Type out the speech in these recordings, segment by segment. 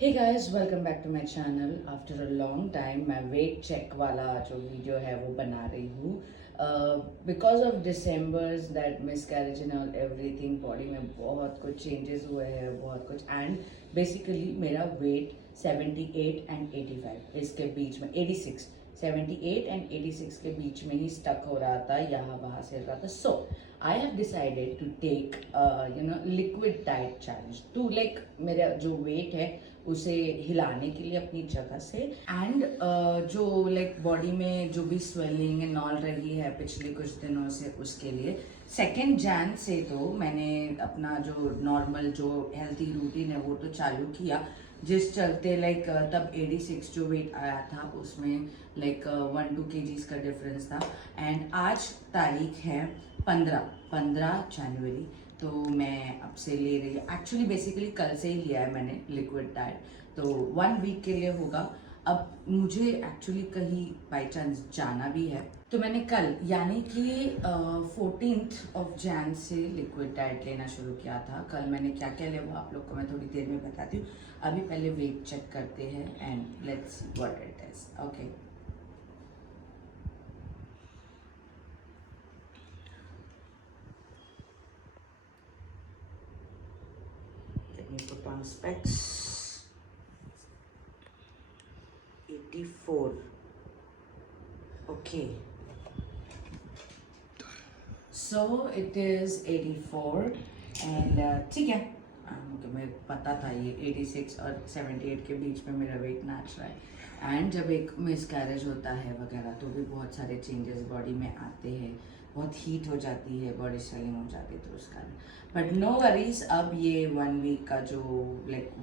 Hey guys, welcome back to my channel. After a long time मैं weight check वाला जो video है वो बना रही हूँ because of December's that miscarriage and everything. Body में बहुत कुछ चेंजेस हुए हैं, बहुत कुछ। एंड बेसिकली मेरा वेट 78 एंड 85 इसके बीच में, 86, 78 एंड 86 के बीच में ही स्टक हो रहा था, यहाँ वहाँ से रहा था। So I have decided to take liquid diet challenge to मेरा जो वेट है उसे हिलाने के लिए अपनी जगह से। एंड जो बॉडी में जो भी स्वेलिंग एंड ऑल रही है पिछले कुछ दिनों से, उसके लिए 2 जैन से तो मैंने अपना जो नॉर्मल जो हेल्थी रूटीन है वो तो चालू किया, जिस चलते तब 86 जो वेट आया था उसमें 1-2 kgs का डिफरेंस था। एंड आज तारीख है 15 जनवरी। तो मैं अब से ले रही हूँ, एक्चुअली बेसिकली कल से ही लिया है मैंने लिक्विड डाइट, तो 1 वीक के लिए होगा। अब मुझे एक्चुअली कहीं बाई चांस जाना भी है, तो मैंने कल यानी कि 14 जैन से लिक्विड डाइट लेना शुरू किया था। कल मैंने क्या क्या लिया वो आप लोग को मैं थोड़ी देर में बताती हूँ। अभी पहले वेट चेक करते हैं and let's see what it is. Okay, let me put on specs. 84. Okay, so it is 84 and ठीक है। मुझे मैं पता था ये 86 और 78 के बीच में मेरा वेट नाच रहा है। एंड जब एक मिस कैरेज होता है वगैरह तो भी बहुत सारे चेंजेस बॉडी में आते हैं, बहुत हीट हो जाती है, बॉडी स्वेलिंग हो जाती है, तो उस कारण। बट नो वरीज, अब ये 1 वीक का जो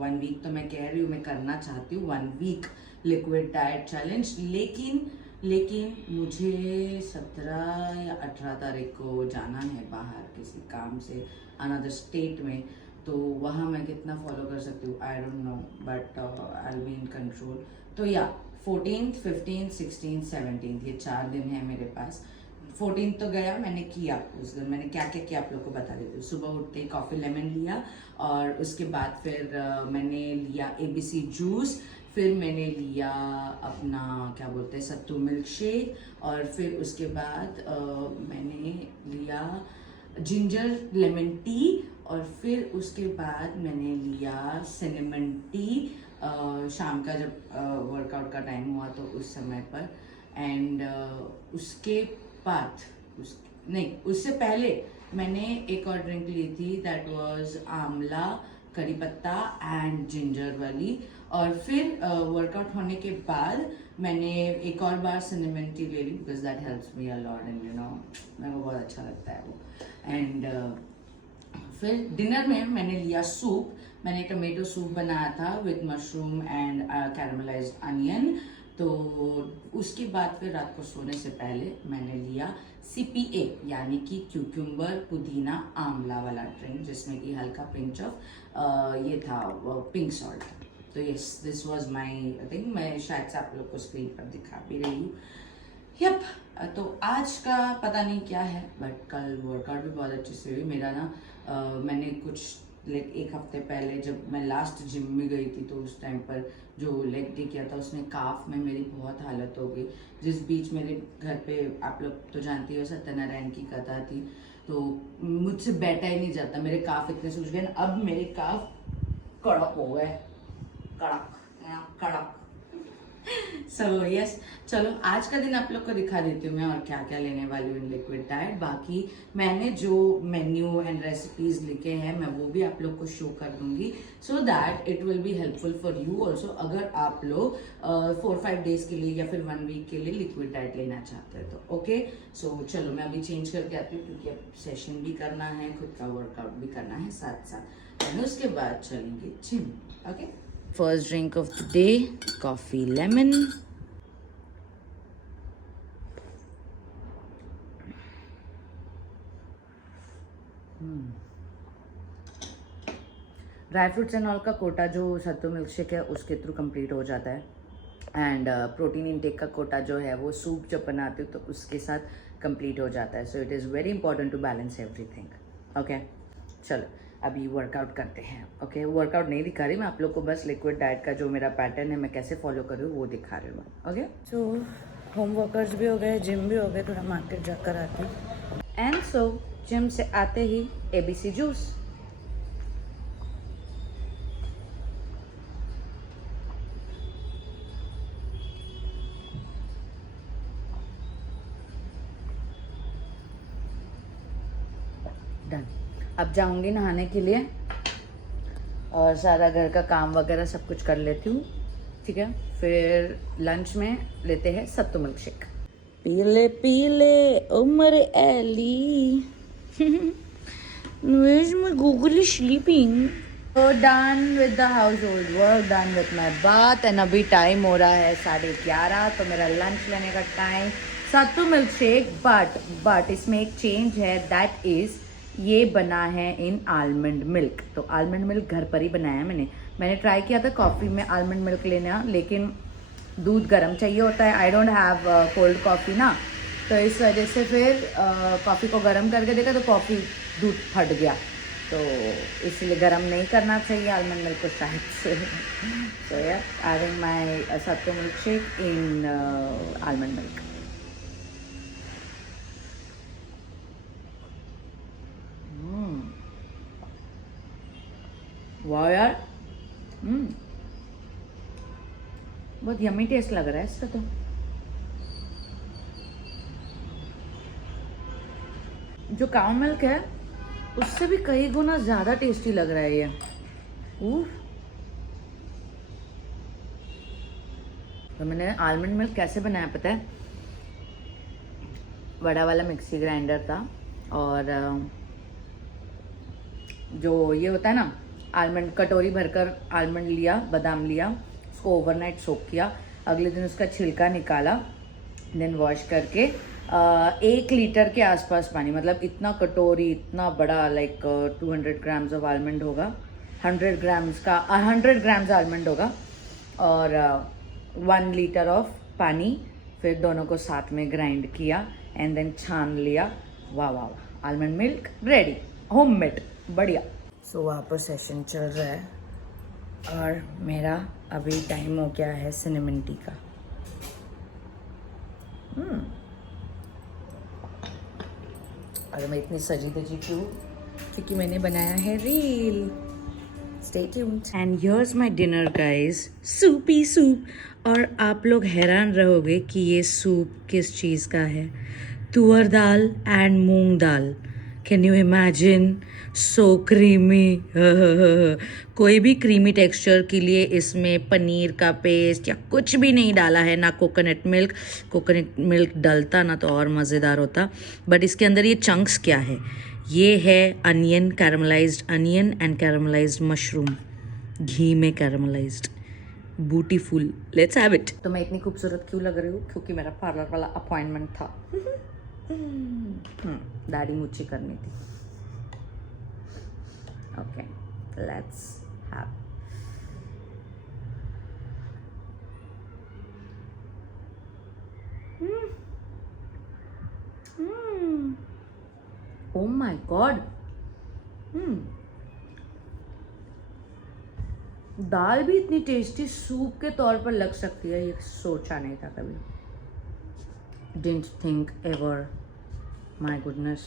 1 वीक तो मैं कह रही हूँ मैं करना चाहती हूँ 1 वीक लिक्विड डाइट चैलेंज। लेकिन मुझे 17 या 18 तारीख को जाना है बाहर किसी काम से, अनदर स्टेट में। तो वहाँ मैं कितना फॉलो कर सकती हूँ I don't know, but I will be in control. तो या 14th, 15th, 16th, 17th ये 4 दिन है मेरे पास। 14th तो गया, मैंने किया उस दिन मैंने क्या क्या किया आप लोग को बता देती हूँ। सुबह उठते ही कॉफ़ी लेमन लिया, और उसके बाद फिर मैंने लिया ABC जूस, फिर मैंने लिया अपना क्या बोलते हैं सत्तू मिल्क शेक, और फिर उसके बाद मैंने लिया जिंजर लेमन टी, और फिर उसके बाद मैंने लिया सिनेमन टी शाम का जब वर्कआउट का टाइम हुआ तो उस समय पर। एंड उसके बाद नहीं, उससे पहले मैंने एक और ड्रिंक ली थी, दैट वाज आंवला करी पत्ता एंड जिंजर वाली। और फिर वर्कआउट होने के बाद मैंने एक और बार सिनेमन टी ले ली, because that helps me a lot and मेरे को बहुत अच्छा लगता है वो। एंड फिर डिनर में मैंने लिया सूप, मैंने टमेटो सूप बनाया था with mushroom and caramelised onion. तो उसके बाद फिर रात को सोने से पहले मैंने लिया CPA यानी कि क्यूक्यूम्बर पुदीना आंवला वाला ड्रिंक, जिसमें कि हल्का पिंच ऑफ ये था पिंक सॉल्ट। तो yes, this was my thing. मैं शायद से आप लोग को स्क्रीन पर दिखा भी रही हूँ। यप, तो आज का पता नहीं क्या है, बट कल वर्कआउट भी बहुत अच्छे से हुई मेरा ना। मैंने कुछ एक हफ्ते पहले जब मैं लास्ट जिम में गई थी तो उस टाइम पर जो लेग डे किया था उसमें काफ में मेरी बहुत हालत हो गई। जिस बीच मेरे घर पे आप लोग तो जानती हो सत्यनारायण की कथा थी, तो मुझसे बैठा ही नहीं जाता, मेरे काफ इतने सूज गए। अब मेरे काफ कड़क हो गए, कड़क कड़क। सो यस, चलो आज का दिन आप लोग को दिखा देती हूँ मैं और क्या क्या लेने वाली हूँ इन लिक्विड डाइट। बाकी मैंने जो मेन्यू एंड रेसिपीज लिखे हैं मैं वो भी आप लोग को शो कर दूंगी, so that it will be helpful for you also, अगर आप लोग 4-5 डेज के लिए या फिर 1 वीक के लिए लिक्विड डाइट लेना चाहते हैं तो। ओके, सो चलो मैं अभी चेंज करके आती हूँ, क्योंकि अब सेशन भी करना है, खुद का वर्कआउट भी करना है साथ साथ, एंड उसके बाद चलेंगे gym. Okay, first drink of the day, coffee lemon. Dry fruits and all का कोटा जो सत्तू मिल्क शेक है उसके थ्रू कंप्लीट हो जाता है, एंड प्रोटीन इनटेक का कोटा जो है वो सूप जब बनाते हो तो उसके साथ कंप्लीट हो जाता है। So it is very important to balance everything. Okay, चलो अभी वर्कआउट करते हैं। ओके, वर्कआउट नहीं दिखा रही मैं आप लोग को, बस लिक्विड डाइट का जो मेरा पैटर्न है मैं कैसे फॉलो करूँ वो दिखा रही हूँ। ओके, सो होम वर्कर्स भी हो गए, जिम भी हो गए, थोड़ा मार्केट जाकर आती हूँ। एंड सो जिम से आते ही ABC जूस। डन। अब जाऊंगी नहाने के लिए और सारा घर का काम वगैरह सब कुछ कर लेती हूँ, ठीक है। फिर लंच में लेते हैं सत्तू मिल्क शेक। पीले पीले उमर एली Where's my Google is sleeping? So done with the household work, done with my bath, and अभी टाइम हो रहा है 11:30, तो मेरा लंच लेने का time. Sattu milk shake, but इसमें एक चेंज है, दैट इज ये बना है इन आलमंड मिल्क। तो आलमंड मिल्क घर पर ही बनाया है मैंने ट्राई किया था कॉफ़ी में आलमंड मिल्क लेना, लेकिन दूध गर्म चाहिए होता है। I don't have cold coffee ना, तो इस वजह से फिर कॉफ़ी को गर्म करके देखा तो कॉफ़ी दूध फट गया, तो इसलिए गर्म नहीं करना चाहिए आलमंड मिल्क को शायद से। सो यार, having my sattu milk shake in almond milk. वाह यार, बहुत यम्मी टेस्ट लग रहा है इसका तो। जो काउ मिल्क है उससे भी कई गुना ज़्यादा टेस्टी लग रहा है ये। तो मैंने आलमंड मिल्क कैसे बनाया पता है? बड़ा वाला मिक्सी ग्राइंडर था, और जो ये होता है ना आलमंड, कटोरी भरकर आलमंड लिया, बादाम लिया, उसको ओवरनाइट सोक किया, अगले दिन उसका छिलका निकाला, देन वॉश करके 1 लीटर के आसपास पानी, मतलब इतना कटोरी, इतना बड़ा, लाइक 200 ग्राम्स ऑफ आलमंड होगा, 100 ग्राम्स आलमंड होगा, और 1 लीटर ऑफ पानी, फिर दोनों को साथ में ग्राइंड किया एंड देन छान लिया। वाह वाह वाह, आलमंड मिल्क रेडी, होममेड, बढ़िया। सो वहाँ पर सेशन चल रहा है और मेरा अभी टाइम हो गया है सिनेमन टी का। और मैं इतनी सजी धजी क्यों? क्योंकि मैंने बनाया है reel. Stay tuned. And here's my dinner guys, Supi soup. और आप लोग हैरान रहोगे कि ये सूप किस चीज़ का है। तुअर दाल एंड मूंग दाल। Can you imagine? So creamy. कोई भी क्रीमी टेक्सचर के लिए इसमें पनीर का पेस्ट या कुछ भी नहीं डाला है, ना कोकोनट मिल्क डलता ना तो और मज़ेदार होता। बट इसके अंदर ये चंक्स क्या है? ये है अनियन, कैरमलाइज्ड अनियन एंड कैरमलाइज्ड मशरूम, घी में कैरमलाइज्ड, ब्यूटीफुल। Let's have it. तो मैं इतनी खूबसूरत क्यों लग रही हूँ? क्योंकि मेरा पार्लर वाला अपॉइंटमेंट था। दाढ़ी मुच्छी करनी थी। Okay, let's have. Oh my God. दाल भी इतनी टेस्टी सूप के तौर पर लग सकती है, ये सोचा नहीं था कभी। Didn't think ever. My goodness.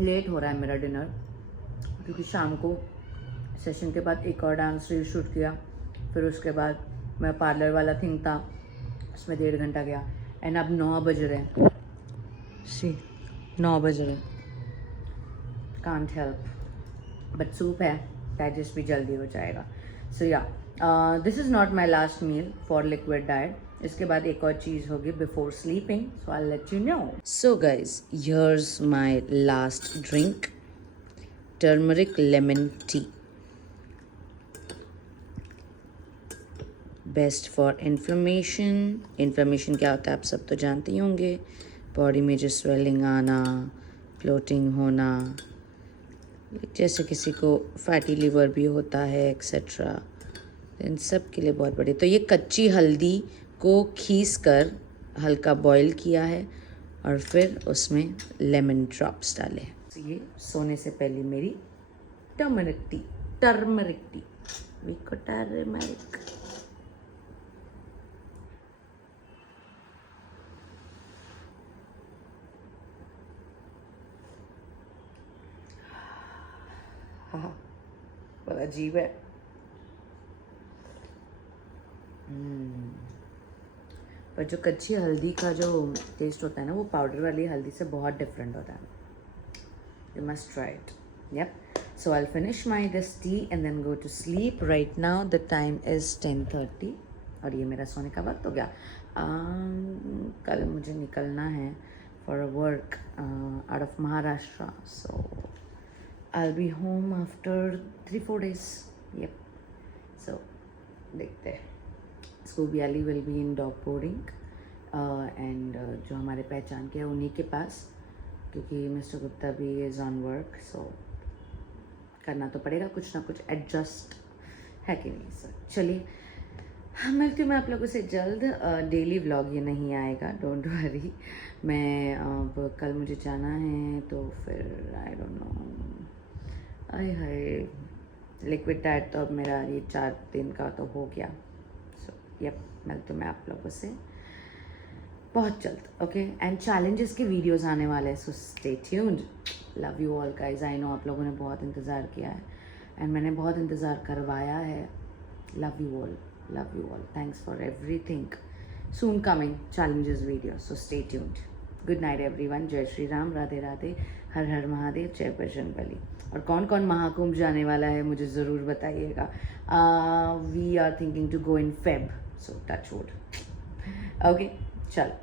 Late हो रहा है मेरा डिनर, क्योंकि शाम को सेशन के बाद एक और डांस रील शूट किया, फिर उसके बाद मैं पार्लर वाला थिंग था, उसमें 1.5 घंटा गया, एंड अब 9 बज रहे हैं। 9 बज रहे, कांट हेल्प, बट सूप है, डाइजेस्ट भी जल्दी हो जाएगा। So yeah, this is not my last meal for liquid diet. इसके बाद एक और चीज़ होगी before sleeping, so I let you know. So guys, here's my last drink, turmeric lemon tea, best for inflammation क्या होता है आप सब तो जानते ही होंगे, बॉडी में जो स्वेलिंग आना, फ्लोटिंग होना, जैसे किसी को फैटी लिवर भी होता है एक्सेट्रा, इन सब के लिए बहुत बढ़िया। तो ये कच्ची हल्दी को खीस कर हल्का बॉईल किया है, और फिर उसमें लेमन ड्रॉप्स डाले। तो ये सोने से पहले मेरी टर्मरिक टी विको टर्मरिक। हाँ, बड़ा अजीब है। पर जो कच्ची हल्दी का जो टेस्ट होता है ना, वो पाउडर वाली हल्दी से बहुत डिफरेंट होता है। You must try it. Yep. So I'll finish this tea and then go to sleep. Right now the time is 10:30 और ये मेरा सोने का वक्त हो गया। कल मुझे निकलना है for a work out of Maharashtra. So I'll be home after 3-4 days. Yep. So देखते हैं। Scooby Ali will be in dog boarding and जो हमारे पहचान के हैं उन्हीं के पास, क्योंकि मिस्टर गुप्ता भी इज़ ऑन वर्क, सो करना तो पड़ेगा, कुछ ना कुछ एडजस्ट है कि नहीं सर। चलिए मिलती हूँ मैं आप लोगों से जल्द। डेली व्लॉग ये नहीं आएगा, डोंट वरी। मैं अब कल मुझे जाना है तो फिर I don't know. Hi liquid diet तो अब मेरा ये 4 दिन का तो हो गया। सो यप, मिलती हूँ मैं आप लोगों से बहुत जल्द। ओके, एंड चैलेंजेस के वीडियोस आने वाले हैं, so stay tuned. Love you all guys. I know आप लोगों ने बहुत इंतज़ार किया है एंड मैंने बहुत इंतज़ार करवाया है। Love you all, love you all, thanks for everything. Soon coming challenges video, so stay tuned. Good night everyone. जय श्री राम, राधे राधे, हर हर महादेव, जय बजरंगबली। और कौन कौन महाकुंभ जाने वाला है मुझे ज़रूर बताइएगा। We are thinking to go in Feb, so touch wood. Okay, चलो।